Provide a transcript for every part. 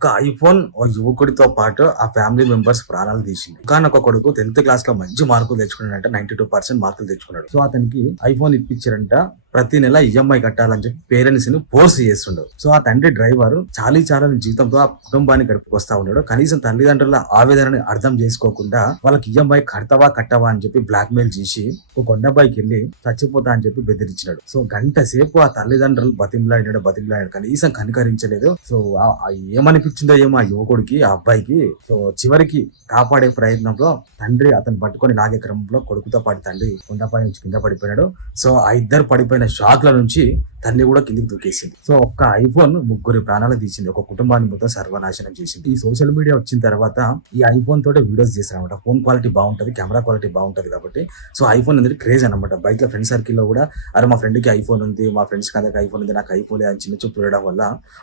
ఒక ఐఫోన్ ఓ యువకుడితో పాటు ఆ ఫ్యామిలీ మెంబర్స్ ప్రాణాలు తీసింది. ఒకానొక కొడుకు 10th క్లాస్ లో మంచి మార్కులు తెచ్చుకున్నాడంట. 92% మార్కులు తెచ్చుకున్నాడు. సో అతనికి ఐఫోన్ ఇప్పించారంట. ప్రతి నెల ఈఎంఐ కట్టాలని చెప్పి పేరెంట్స్ ని ఫోర్స్ చేస్తుండడు. సో ఆ తండ్రి డ్రైవర్ చాలీ జీతంతో ఆ కుటుంబాన్ని గడుపుకొస్తా ఉన్నాడు. కనీసం తల్లిదండ్రుల ఆవేదనని అర్థం చేసుకోకుండా వాళ్ళకి ఈఎంఐ కట్టవా అని చెప్పి బ్లాక్ మెయిల్ చేసి ఒక కొండపైకి వెళ్ళి చచ్చిపోతా అని చెప్పి బెదిరించినాడు. సో గంట సేపు ఆ తల్లిదండ్రులు బతిమలాడినాడు. కనీసం కనికరించలేదు. సో ఏమనిపించిందో ఏమో ఆ యువకుడికి, ఆ అబ్బాయికి. సో చివరికి కాపాడే ప్రయత్నంలో తండ్రి అతను పట్టుకొని లాగే క్రమంలో కొడుకుతో పాటు తండ్రి కొండపై నుంచి కింద పడిపోయాడు. సో ఆ ఇద్దరు పడిపోయిన షాక్ల నుంచి తల్లి కూడా కిందికి దూకేసింది. సో ఒక్క ఐఫోన్ ముగ్గురి ప్రాణాలు తీసింది. ఒక కుటుంబాన్ని మొత్తం సర్వనాశనం చేసింది. ఈ సోషల్ మీడియా వచ్చిన తర్వాత ఈ ఐఫోన్ తోటే వీడియోస్ చేశారనమాట. ఫోన్ క్వాలిటీ బాగుంటది, కెమెరా క్వాలిటీ బాగుంటది కాబట్టి సో ఐఫోన్ అనేది క్రేజ్ అనమాట. బయట ఫ్రెండ్ సర్కిల్ లో కూడా అరే మా ఫ్రెండ్ కి ఐఫోన్ ఉంది, మా ఫ్రెండ్స్ కి ఐఫోన్ ఉంది, నాకు ఐఫోన్ అని చిన్న చూపు చూడడం వల్ల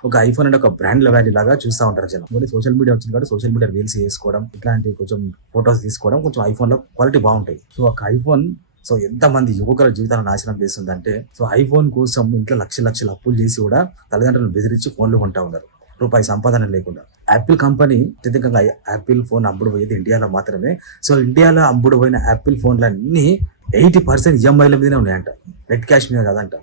ఒక ఐఫోన్ అంటే ఒక బ్రాండ్ వాల్యూ లాగా చూస్తూ ఉంటారు జనం. మరి సోషల్ మీడియా వచ్చింది కాబట్టి సోషల్ మీడియా రీల్స్ చేసుకోవడం, ఇట్లాంటి కొంచెం ఫొటోస్ తీసుకోవడం కొంచెం ఐఫోన్ లో క్వాలిటీ బాగుంటాయి. సో ఒక ఐఫోన్ సో ఎంతమంది యువకుల జీవితాలను నాశనం చేస్తుందంటే సో ఐఫోన్ కోసం ఇంట్లో లక్షల అప్పులు చేసి కూడా తల్లిదండ్రులను బెదిరించి ఫోన్లు కొంటా ఉన్నారు, రూపాయి సంపాదన లేకుండా. యాపిల్ కంపెనీ అత్యధికంగా యాపిల్ ఫోన్ అమ్ముడు పోయేది ఇండియాలో మాత్రమే. సో ఇండియాలో అమ్ముడు పోయిన యాపిల్ ఫోన్లన్నీ 80% ఈఎంఐల మీదనే ఉన్నాయంట, నెట్ క్యాష్ మీద కాదంట.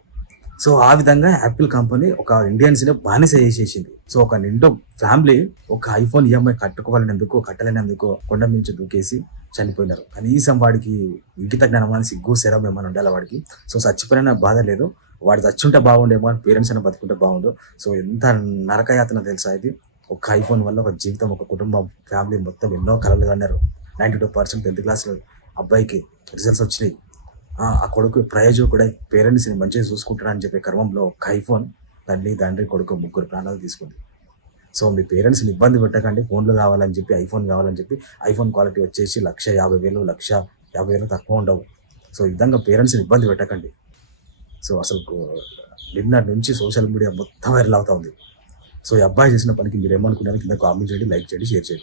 సో ఆ విధంగా యాపిల్ కంపెనీ ఒక ఇండియన్స్ ని బానిస చేసేసింది. సో ఒక నిండు ఫ్యామిలీ ఒక ఐఫోన్ ఈఎంఐ కట్టలేనందుకు కొండ నుంచి దూకేసి చనిపోయినారు. కనీసం వాడికి ఇంకిత జ్ఞానం అని సిగ్గు శరం ఏమైనా ఉండాలి వాడికి. సో చచ్చిపోయినా బాధ లేదు, వాడు చచ్చుంటే బాగుండేమో అని పేరెంట్స్ అయినా బతుకుంటే బాగుండు. సో ఎంత నరకయాతన తెలుసా ఇది. ఒక ఐఫోన్ వల్ల ఒక జీవితం, ఒక కుటుంబం, ఫ్యామిలీ మొత్తం ఎన్నో కలలు కన్నారు. 92% 10th క్లాస్ అబ్బాయికి రిజల్ట్స్ వచ్చినాయి. ఆ కొడుకు ప్రయోజకుడై పేరెంట్స్ ని మంచిగా చూసుకుంటాడు అని చెప్పే క్రమంలో ఒక ఐఫోన్ తల్లి తండ్రి కొడుకు ముగ్గురు ప్రాణాలు తీసుకుంది. సో మీ పేరెంట్స్ని ఇబ్బంది పెట్టకండి. ఫోన్లు కావాలని చెప్పి, ఐఫోన్ కావాలని చెప్పి. ఐఫోన్ క్వాలిటీ వచ్చేసి 1,50,000, 1,50,000 తక్కువ ఉండవు. సో ఈ విధంగా పేరెంట్స్ని ఇబ్బంది పెట్టకండి. సో అసలు నిన్న నుంచి సోషల్ మీడియా మొత్తం వైరల్ అవుతా ఉంది. సో ఈ అబ్బాయి చేసిన పనికి మీరు ఏమనుకున్నారు కింద కామెంట్ చేయండి, లైక్ చేయండి, షేర్ చేయండి.